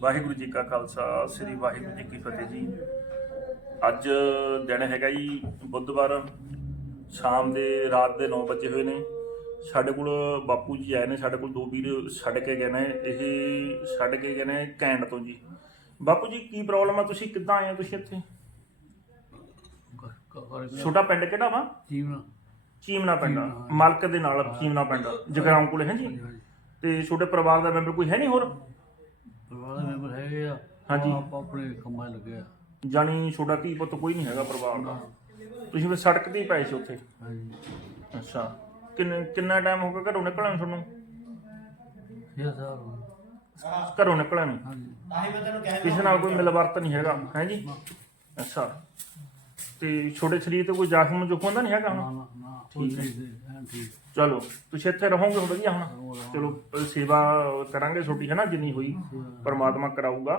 ਵਾਹਿਗੁਰੂ ਜੀ ਕਾ ਖਾਲਸਾ ਸ੍ਰੀ ਵਾਹਿਗੁਰੂ ਜੀ ਕੀ ਫਤਿਹ ਜੀ। ਅੱਜ ਦਿਨ ਹੈਗਾ ਜੀ ਬੁੱਧਵਾਰ ਸ਼ਾਮ ਦੇ ਰਾਤ ਦੇ 9 ਵਜੇ ਹੋਏ ਨੇ। ਸਾਡੇ ਕੋਲ ਬਾਪੂ ਜੀ ਆਏ ਨੇ ਸਾਡੇ ਕੋਲ ਦੋ ਵੀਰ ਛੱਡ ਕੇ ਗਏ ਨੇ ਇਹ ਛੱਡ ਕੇ ਗਏ ਨੇ ਕੈਂਡ ਤੋਂ ਜੀ। ਬਾਪੂ ਜੀ ਕੀ ਪ੍ਰੋਬਲਮ ਆ? ਤੁਸੀਂ ਕਿੱਦਾਂ ਆਏ ਹੋ ਤੁਸੀਂ ਇੱਥੇ? ਛੋਟਾ ਪਿੰਡ ਕਿਹੜਾ ਵਾ? ਜੀਵਨ ਚੀਮਨਾ ਪਿੰਡ ਮਲਕ ਦੇ ਨਾਲ ਚੀਮਨਾ ਪਿੰਡ ਜਗਰਾਉਂ ਕੋਲੇ ਹੈ ਜੀ। ਤੇ ਛੋਟੇ ਪਰਿਵਾਰ ਦਾ ਮੈਂਬਰ ਕੋਈ ਹੈ ਨਹੀਂ ਹੋਰ? ਹੈਗੇ ਆ ਹਾਂਜੀ। ਆਪ ਆਪਣੇ ਕੰਮਾਂ 'ਚ ਲੱਗੇ ਆ। ਜਾਣੀ ਛੋਟਾ ਧੀ ਪੁੱਤ ਕੋਈ ਨਹੀਂ ਹੈਗਾ ਪਰਿਵਾਰ ਦਾ। ਤੁਸੀਂ ਫਿਰ ਸੜਕ ਤੇ ਹੀ ਪਏ ਸੀ ਉੱਥੇ? ਹਾਂਜੀ। ਅੱਛਾ। ਕਿੰਨੇ ਕਿੰਨਾ ਟਾਈਮ ਹੋ ਗਿਆ ਘਰੋਂ ਨਿਕਲਣ ਨੂੰ ਤੁਹਾਨੂੰ ਗਏ। ਘਰੋਂ ਨਿਕਲਣ? ਨੂੰ ਹਾਂਜੀ ਕਿਸੇ ਨਾਲ ਕੋਈ ਮਿਲਵਰਤ ਨਹੀਂ ਹੈਗਾ ਹੈ ਜੀ? ਅੱਛਾ। ਤੇ ਛੋਟੇ ਸਰੀਰ ਤੇ ਕੋਈ ਜ਼ਖਮ ਜੁਖਮ ਤਾਂ ਨਹੀਂ ਹੈਗਾ ਹੁਣ? ਨਾ ਠੀਕ ਹੈ। ਠੀਕ। ਚਲੋ ਤੁਸੀਂ ਇੱਥੇ ਰਹੋਗੇ ਵਧੀਆ ਹੁਣ? ਚਲੋ ਸੇਵਾ ਕਰਾਂਗੇ ਛੋਟੀ ਹੈ ਨਾ ਜਿੰਨੀ ਹੋਈ ਪਰਮਾਤਮਾ ਕਰਾਊਗਾ।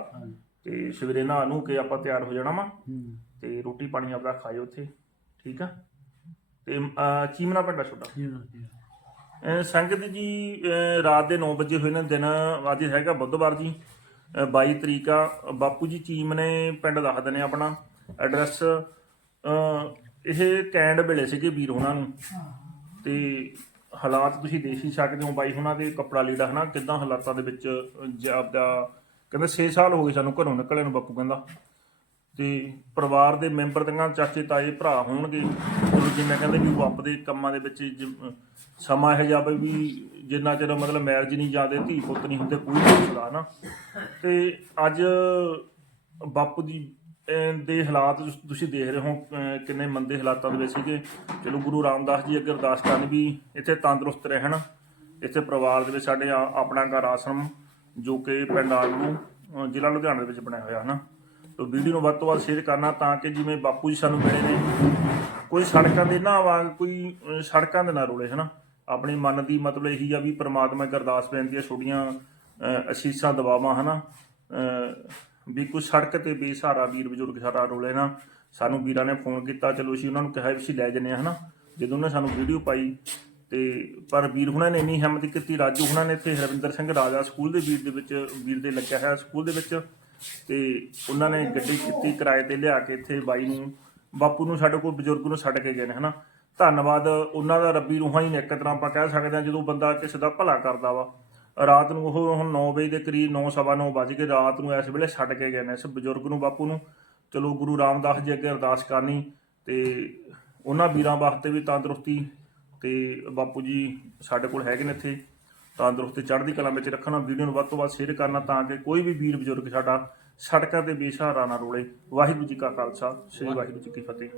ਤੇ ਸਵੇਰੇ ਨਹਾ ਨੂੰ ਕੇ ਆਪਾਂ ਤਿਆਰ ਹੋ ਜਾਣਾ ਵਾ। ਤੇ ਰੋਟੀ ਪਾਣੀ ਆਪਦਾ ਖਾਇਓ ਉੱਥੇ ਠੀਕ ਆ? ਤੇ ਚੀਮਨਾ ਪਿੰਡਾ ਛੋਟਾ? ਸੰਗਤ ਜੀ ਰਾਤ ਦੇ 9 ਵਜੇ ਹੋਏ ਨੇ ਦਿਨ ਅੱਜ ਹੈਗਾ ਬੁੱਧਵਾਰ ਜੀ ਅਹ 22 ਤਰੀਕ ਬਾਪੂ ਜੀ ਚੀਮ ਨੇ ਪਿੰਡ ਦੱਸਦੇ ਨੇ ਆਪਣਾ ਐਡਰੈਸ ਇਹ ਕੈਂਡ ਵੇਲੇ ਸੀਗੇ ਵੀਰ ਉਹਨਾਂ ਨੂੰ। ਤੇ ਹਾਲਾਤ ਤੁਸੀਂ ਦੇਖ ਹੀ ਸਕਦੇ ਹੋ ਬਾਈ ਉਹਨਾਂ ਦੇ ਕੱਪੜਾ ਲੀੜਾ ਹਨਾ ਕਿਦਾਂ ਹਾਲਾਤਾਂ ਦੇ ਵਿੱਚ ਆਪਦਾ ਕਹਿੰਦੇ 6 ਸਾਲ ਹੋ ਗਏ ਸਾਨੂੰ ਘਰੋਂ ਨਿਕਲੇ ਨੂੰ ਬਾਪੂ ਕਹਿੰਦਾ। ਤੇ ਪਰਿਵਾਰ ਦੇ ਮੈਂਬਰ ਤੰਗਾਂ ਚਾਚੇ ਤਾਏ ਭਰਾ ਹੋਣਗੇ। ਜਿਵੇਂ ਕਹਿੰਦੇ ਵੀ ਉਹ ਆਪਦੇ ਕੰਮਾਂ ਦੇ ਵਿੱਚ ਸਮਾਂ ਇਹ ਜਾਵੇ ਵੀ ਜਿੰਨਾ ਚਿਰ ਮਤਲਬ ਮੈਰਿਜ ਨਹੀਂ ਜਾਂਦੇ ਧੀ ਪੁੱਤ ਨਹੀਂ ਹੁੰਦੇ ਕੋਈ ਨਹੀਂ ਹੁੰਦਾ ਨਾ ਤੇ ਅੱਜ ਬਾਪੂ ਦੀ ਦੇ ਹਾਲਾਤ ਤੁਸੀਂ ਦੇਖ ਰਹੇ ਹੋ ਕਿੰਨੇ ਮੰਦੇ ਹਾਲਾਤਾਂ ਦੇ ਵਿੱਚ ਸੀਗੇ। ਚਲੋ ਗੁਰੂ ਰਾਮਦਾਸ ਜੀ ਅੱਗੇ ਅਰਦਾਸ ਕਰਨ ਵੀ ਇੱਥੇ ਤੰਦਰੁਸਤ ਰਹਿਣ। ਇੱਥੇ ਪਰਿਵਾਰ ਦੇ ਵਿੱਚ ਸਾਡੇ ਆਪਣਾ ਘਰ ਆਸ਼ਰਮ ਜੋ ਕਿ ਪਿੰਡ ਆਲੂ ਜ਼ਿਲ੍ਹਾ ਲੁਧਿਆਣਾ ਦੇ ਵਿੱਚ ਬਣਿਆ ਹੋਇਆ ਹਨਾ। ਤੋ ਵੀਡੀਓ ਨੂੰ ਵੱਧ ਤੋਂ ਵੱਧ ਸ਼ੇਅਰ ਕਰਨਾ ਤਾਂ ਕਿ ਜਿਵੇਂ ਬਾਪੂ ਜੀ ਸਾਨੂੰ ਮਿਲੇ ਨੇ ਕੋਈ ਸੜਕਾਂ ਦੇ ਨਾ ਆਵਾਜ਼ ਕੋਈ ਸੜਕਾਂ ਦੇ ਨਾ ਰੋਲੇ ਹਨਾ। ਆਪਣੇ ਮਨ ਦੀ ਮਤਲਬ ਇਹੀ ਆ ਵੀ ਪ੍ਰਮਾਤਮਾ ਅੱਗੇ ਅਰਦਾਸ ਬੇਨਤੀ ਹੈ ਛੋਟੀਆਂ ਅਸੀਸਾਂ ਦਵਾਵਾਂ ਹਨਾ। ਅਹ, ਵੀ ਕੋਈ ਸੜਕ ਤੇ ਬੇਸਹਾਰਾ ਵੀਰ ਬਜ਼ੁਰਗ ਸਾਡਾ ਰੋਲੇ ਨਾ, ਸਾਨੂੰ ਵੀਰਾਂ ਨੇ ਫੋਨ ਕੀਤਾ, ਚਲੋ ਅਸੀਂ ਉਹਨਾਂ ਨੂੰ ਕਿਹਾ ਵੀ ਅਸੀਂ ਲੈ ਜੰਨੇ ਆ ਹਨਾ? ਜਦੋਂ ਉਹਨੇ ਸਾਨੂੰ ਵੀਡੀਓ ਪਾਈ, ਤੇ ਪਰ ਵੀਰ ਹੁਣਾਂ ਨੇ ਇੰਨੀ ਹਿੰਮਤ ਕੀਤੀ, ਰਾਜੂ ਹੁਣਾਂ ਨੇ ਇੱਥੇ ਹਰਵਿੰਦਰ ਸਿੰਘ ਰਾਜਾ ਸਕੂਲ ਦੇ ਵੀਰ ਦੇ ਵਿੱਚ, ਵੀਰ ਦੇ ਲੱਗਿਆ ਹੋਇਆ ਸਕੂਲ ਦੇ ਵਿੱਚ, ਤੇ ਉਹਨਾਂ ਨੇ ਗੱਡੀ ਕੀਤੀ, ਕਿਰਾਏ ਤੇ ਲਿਆ ਕੇ ਇੱਥੇ ਬਾਈ ਨੂੰ, ਬਾਪੂ ਨੂੰ ਸਾਡੇ ਕੋਲ, ਬਜ਼ੁਰਗ ਨੂੰ ਛੱਡ ਕੇ ਗਏ ਨੇ, ਹਨਾ? ਧੰਨਵਾਦ, ਉਹਨਾਂ ਦਾ ਰੱਬੀ ਰੂਹਾਂ ਹੀ ਨੇ, ਇੱਕ ਤਰ੍ਹਾਂ ਆਪਾਂ ਕਹਿ ਸਕਦੇ ਹਾਂ ਜਦੋਂ ਬੰਦਾ ਕਿਸੇ ਦਾ ਭਲਾ ਕਰਦਾ ਵਾ। ਰਾਤ ਨੂੰ ਉਹ ਹੁਣ 9 ਵਜੇ ਦੇ ਕਰੀਬ 9:30 ਵਜੇ ਕੇ ਰਾਤ ਨੂੰ ਇਸ ਵੇਲੇ ਛੱਡ ਕੇ ਗਏ ਨੇ ਇਸ ਬਜ਼ੁਰਗ ਨੂੰ, ਬਾਪੂ ਨੂੰ। ਚਲੋ ਗੁਰੂ ਰਾਮਦਾਸ ਜੀ ਅੱਗੇ ਅਰਦਾਸ ਕਰਨੀ ਤੇ ਉਹਨਾਂ ਵੀਰਾਂ ਵਾਸਤੇ ਵੀ ਤੰਦਰੁਸਤੀ ਤੇ ਬਾਪੂ ਜੀ ਸਾਡੇ ਕੋਲ ਹੈਗੇ ਨੇ ਇੱਥੇ। ਤੰਦਰੁਸਤੀ ਚੜ੍ਹਦੀ ਕਲਾ ਵਿੱਚ ਰੱਖਣਾ, ਵੀਡੀਓ ਨੂੰ ਵੱਧ ਤੋਂ ਵੱਧ ਸ਼ੇਅਰ ਕਰਨਾ ਤਾਂ ਕਿ ਕੋਈ ਵੀ ਵੀਰ ਬਜ਼ੁਰਗ ਸਾਡਾ ਸੜਕਾਂ ਤੇ ਬੇਸਹਾਰਾ ਨਾ ਰੋਲੇ। ਵਾਹਿਗੁਰੂ ਜੀ ਕਾ ਖਾਲਸਾ, ਸ੍ਰੀ ਵਾਹਿਗੁਰੂ ਜੀ ਕੀ ਫਤਿਹ।